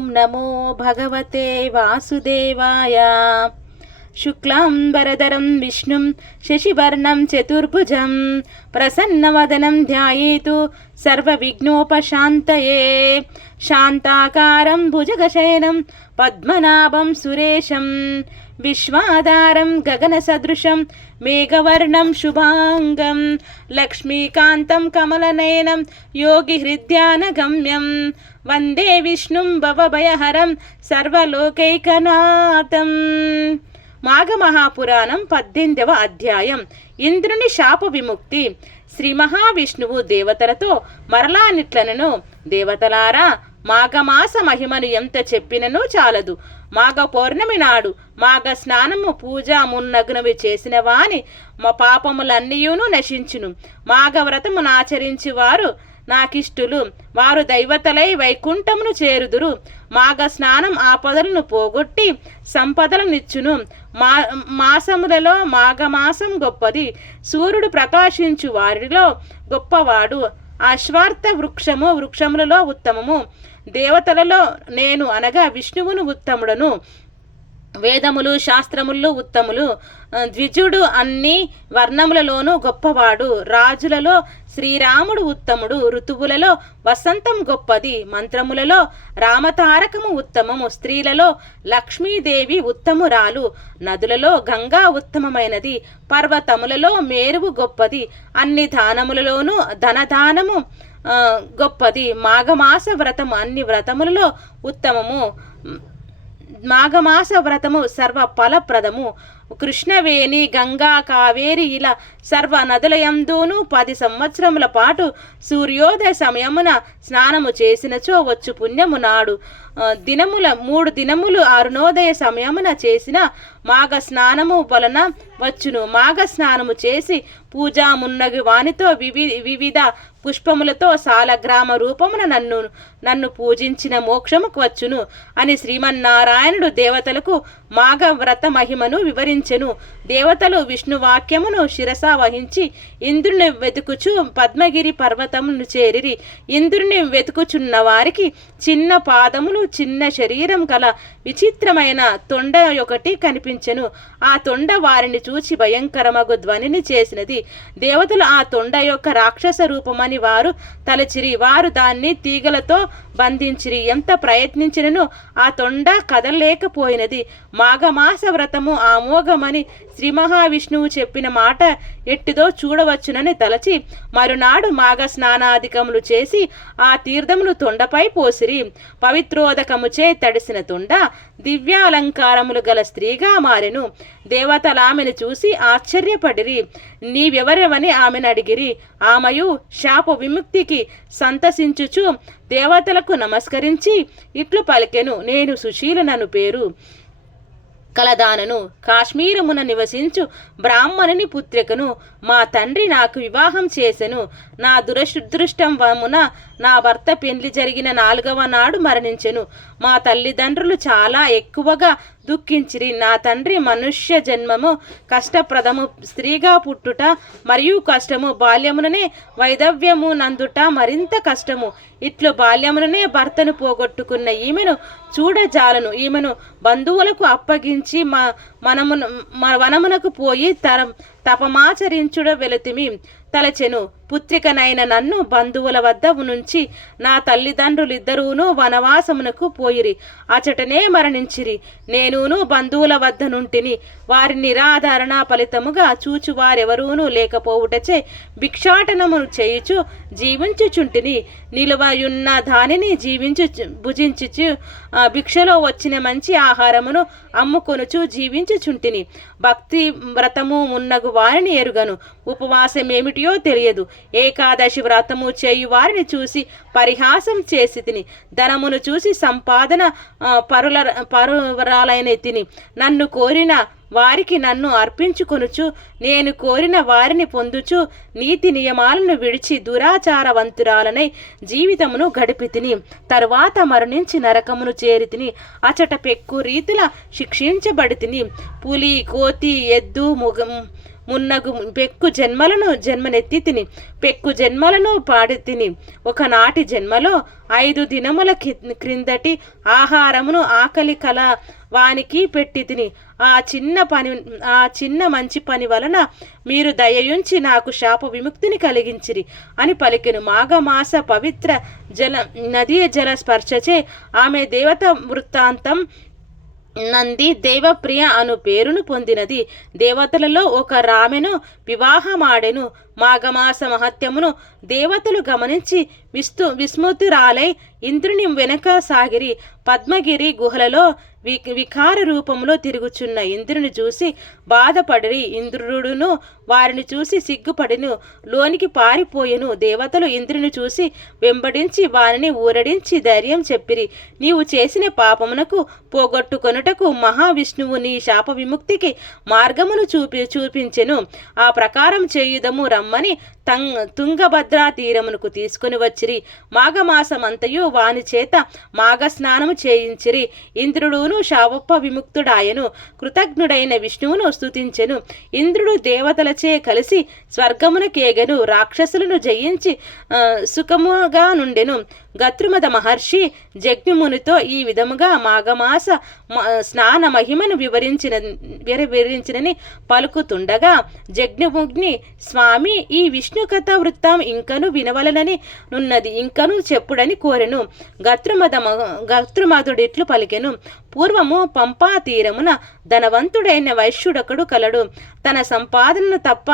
ఓం నమో భగవతే వాసుదేవాయ. శుక్లాంబరధరం విష్ణుం శశివర్ణం చతుర్భుజం ప్రసన్నవదనం ధ్యాయేతు సర్వవిఘ్నోపశాంతయే. శాంతాకారం భుజగశయనం పద్మనాభం సురేశం విశ్వాధారం గగనసదృశం మేఘవర్ణం శుభాంగం లక్ష్మీకాంతం కమలనయనం యోగిహృద్యానగమ్యం వందే విష్ణుం భవభయహరం సర్వలోకైకనాథం. మాఘమహాపురాణం 18వ అధ్యాయం. ఇంద్రుని శాప విముక్తి. శ్రీ మహావిష్ణువు దేవతలతో మరలా నిట్లనను, దేవతలారా, మాఘమాస మహిమను ఎంత చెప్పినను చాలదు. మాఘ పౌర్ణమి నాడు మాఘ స్నానము పూజ మున్నగునవి చేసిన వాని మా పాపములన్నీయును నశించును. మాఘవ్రతమును ఆచరించి వారు నాకిష్టులు, వారు దైవతలై వైకుంఠమును చేరుదురు. మాఘ స్నానం ఆపదలను పోగొట్టి సంపదలనిచ్చును. మాసములలో మాఘమాసం గొప్పది. సూర్యుడు ప్రకాశించు వారిలో గొప్పవాడు. అశ్వార్థ వృక్షములలో ఉత్తమము. దేవతలలో నేను అనగా విష్ణువును ఉత్తముడను. వేదములు శాస్త్రములు ఉత్తములు. ద్విజుడు అన్ని వర్ణములలోనూ గొప్పవాడు. రాజులలో శ్రీరాముడు ఉత్తముడు. ఋతువులలో వసంతం గొప్పది. మంత్రములలో రామతారకము ఉత్తమము. స్త్రీలలో లక్ష్మీదేవి ఉత్తమురాలు. నదులలో గంగా ఉత్తమమైనది. పర్వతములలో మేరువు గొప్పది. అన్ని దానములలోనూ ధనదానము గొప్పది. మాఘమాస వ్రతము అన్ని వ్రతములలో ఉత్తమము. మాఘమాస వ్రతము సర్వ ఫలప్రదము. కృష్ణవేణి గంగా కావేరి ఇలా సర్వ నదులయందును 10 సంవత్సరముల పాటు సూర్యోదయ సమయమున స్నానము చేసినచో వచ్చు పుణ్యము నాడు 3 దినములు అరుణోదయ సమయమున చేసిన మాఘ స్నానము వలన వచ్చును. మాఘ స్నానము చేసి పూజా మున్నగి వానితో వివిధ పుష్పములతో సాలగ్రామ రూపమున నన్ను పూజించిన మోక్షముకు వచ్చును అని శ్రీమన్నారాయణుడు దేవతలకు మాఘ వ్రత మహిమను వివరించెను. దేవతలు విష్ణువాక్యమును శిరస వహించి ఇంద్రుని వెతుకుచు పద్మగిరి పర్వతమును చేరిరి. ఇంద్రుని వెతుకుచున్న వారికి చిన్న పాదములు చిన్న శరీరం గల విచిత్రమైన తొండ ఒకటి కనిపించెను. ఆ తొండ వారిని చూచి భయంకరమగు ధ్వనిని చేసినది. దేవతలు ఆ తొండ యొక్క రాక్షస రూపమని వారు తలచిరి. వారు దాన్ని తీగలతో బంధించిరి. ఎంత ప్రయత్నించినను ఆ తొండ కదలలేకపోయినది. మాఘమాస వ్రతము ఆమోఘమని శ్రీ మహావిష్ణువు చెప్పిన మాట ఎట్టిదో చూడవచ్చునని తలచి మరునాడు మాఘ స్నానాధికములు చేసి ఆ తీర్థమును తొండపై పోసిరి. పవిత్రోదకముచే తడిసిన తొండ దివ్యాలంకారములు గల స్త్రీగా మారెను. దేవతలామెను చూసి ఆశ్చర్యపడిరి. నీవెవరెవని ఆమెను అడిగిరి. ఆమెయు శాప విముక్తికి సంతసించుచు దేవతలకు నమస్కరించి ఇట్లు పలికెను, నేను సుశీలనను పేరు కలదానను. కాశ్మీరమున నివసించు బ్రాహ్మణుని పుత్రికను. మా తండ్రి నాకు వివాహం చేసెను. నా దురదృష్టం వమున నా భర్త పెండ్లి జరిగిన 4వ నాడు మరణించెను. మా తల్లిదండ్రులు చాలా ఎక్కువగా దుఃఖించిరి. నా తండ్రి మనుష్య జన్మము కష్టప్రదము. స్త్రీగా పుట్టుట మరియు కష్టము. బాల్యముననే వైధవ్యము నందుట మరింత కష్టము. ఇట్లు బాల్యముననే భర్తను పోగొట్టుకున్న ఈమెను చూడజాలను. ఈమెను బంధువులకు అప్పగించి వనమునకు పోయి తపమాచరించుడ వెళుతిమి తలచెను. పుత్రికనైన నన్ను బంధువుల వద్ద నుంచి నా తల్లిదండ్రులిద్దరూను వనవాసమునకు పోయిరి. అచటనే మరణించిరి. నేనును బంధువుల వద్ద నుంటిని. వారి నిరాధారణ ఫలితముగా చూచువారెవరూనూ లేకపోవుటచే భిక్షాటనము చేయుచు జీవించుచుంటిని. నిలువయున్న దానిని భుజించుచు భిక్షలో వచ్చిన మంచి ఆహారమును అమ్ముకొనుచు జీవించుచుంటిని. భక్తి వ్రతము మున్నగు వారిని ఎరుగను. ఉపవాసమేమిటియో తెలియదు. ఏకాదశి వ్రతము చేయు వారిని చూసి పరిహాసం చేసి తిని. ధనమును చూసి సంపాదన పరువరాలైన తిని. నన్ను కోరిన వారికి నన్ను అర్పించుకొనుచు నేను కోరిన వారిని పొందుచు నీతి నియమాలను విడిచి దురాచారవంతురాలనై జీవితమును గడిపి తిని. తరువాత మరణించి నరకమును చేరి తిని. అచట పెక్కు రీతుల శిక్షించబడి తిని. పులి కోతి ఎద్దు మున్నగు పెక్కు జన్మలను జన్మనెత్తి తిని పెక్కు జన్మలను పాడి తిని ఒకనాటి జన్మలో 5 దినముల క్రిందటి ఆహారమును ఆకలి కల వానికి పెట్టి తిని ఆ చిన్న మంచి పని వలన మీరు దయయుంచి నాకు శాప విముక్తిని కలిగించిరి అని పలికెను. మాఘమాస పవిత్ర నదీ జల స్పర్శచే ఆమె దేవత వృత్తాంతం నంది దేవప్రియ అను పేరును పొందినది. దేవతలలో ఒక రామెను వివాహమాడెను. మాఘమాస మహత్యమును దేవతలు గమనించి విస్మృతురాలై ఇంద్రుని వెనక సాగిరి. పద్మగిరి గుహలలో వికార రూపంలో తిరుగుచున్న ఇంద్రుని చూసి బాధపడిరి. ఇంద్రుడును వారిని చూసి సిగ్గుపడిను, లోనికి పారిపోయెను. దేవతలు ఇంద్రుని చూసి వెంబడించి వారిని ఊరడించి ధైర్యం చెప్పిరి. నీవు చేసిన పాపమునకు పోగొట్టుకొనుటకు మహావిష్ణువు నీ శాప విముక్తికి మార్గమును చూపించెను. ఆ ప్రకారం చేయుదము రమ్మని తుంగభద్రా తీరమునకు తీసుకుని వచ్చిరి. మాఘమాసమంతయు వాని చేత మాఘ స్నానము చేయించిరి. ఇంద్రుడును శాప విముక్తుడాయను. కృతజ్ఞుడైన విష్ణువును స్తుతించెను. ఇంద్రుడు దేవతలచే కలిసి స్వర్గమునకేగెను. రాక్షసులను జయించి సుఖముగా నుండెను. గత్రుమద మహర్షి జగ్నిమునితో ఈ విధముగా మాఘమాస స్నాన మహిమను వివరించినని పలుకుతుండగా జగ్నిముగ్ని స్వామి ఈ విష్ణు కథ వృత్తం ఇంకను వినవలనని నున్నది, ఇంకను చెప్పుడని కోరెను. గత్రుమదుడిట్లు పలికెను. పూర్వము పంపా తీరమున ధనవంతుడైన వైశ్యుడొకడు కలడు. తన సంపాదనను తప్ప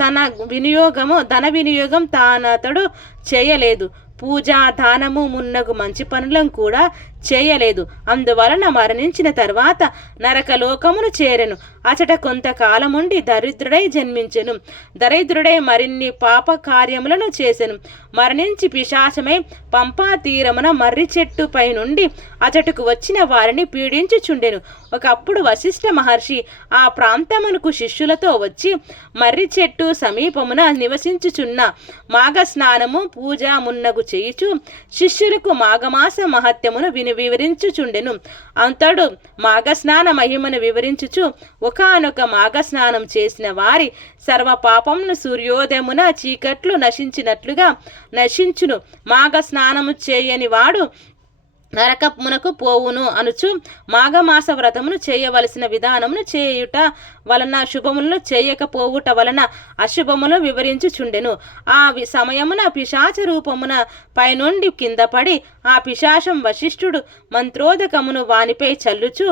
ధన వినియోగం తానతడు చేయలేదు. పూజా దానము మున్నగు మంచి పనులను కూడా చేయలేదు. అందువలన మరణించిన తర్వాత నరకలోకమును చేరెను. అచట కొంతకాలముండి దరిద్రుడై జన్మించెను. దరిద్రుడై మరిన్ని పాప కార్యములను చేసెను. మరణించి పిశాచమై పంపా తీరమున మర్రి చెట్టుపై నుండి అచటకు వచ్చిన వారిని పీడించుచుండెను. ఒకప్పుడు వశిష్ఠ మహర్షి ఆ ప్రాంతమునకు శిష్యులతో వచ్చి మర్రి చెట్టు సమీపమున నివసించుచున్న మాఘ స్నానము పూజ మున్నగు చేయుచు శిష్యులకు మాఘమాస మహత్యమును వివరించుచుండెను. అంతడు మాఘస్నాన మహిమను వివరించుచు ఒకానొక మాఘస్నానం చేసిన వారి సర్వ పాపమును సూర్యోదయమున చీకట్లు నశించినట్లుగా నశించును. మాఘస్నానము చేయని వాడు నరకమునకు పోవును అనుచు మాఘమాస వ్రతమును చేయవలసిన విధానమును చేయుట వలన శుభములను చేయకపోవుట వలన అశుభములను వివరించుచుండెను. ఆ సమయమున పిశాచ రూపమున పైనుండి కింద పడి ఆ పిశాచం వశిష్ఠుడు మంత్రోదకమును వానిపై చల్లుచు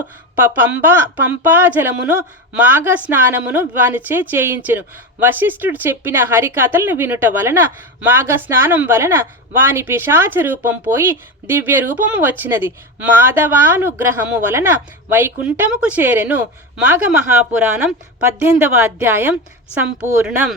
పంపాజలమును మాఘ స్నానమును వానిచే చేయించెను. వశిష్ఠుడు చెప్పిన హరికథలను వినుట వలన మాఘ స్నానం వలన వాని పిశాచ రూపం పోయి దివ్య రూపము వచ్చినది. మాధవానుగ్రహము వలన వైకుంఠముకు చేరెను. మాఘ మహాపురాణం 18వ అధ్యాయం సంపూర్ణం.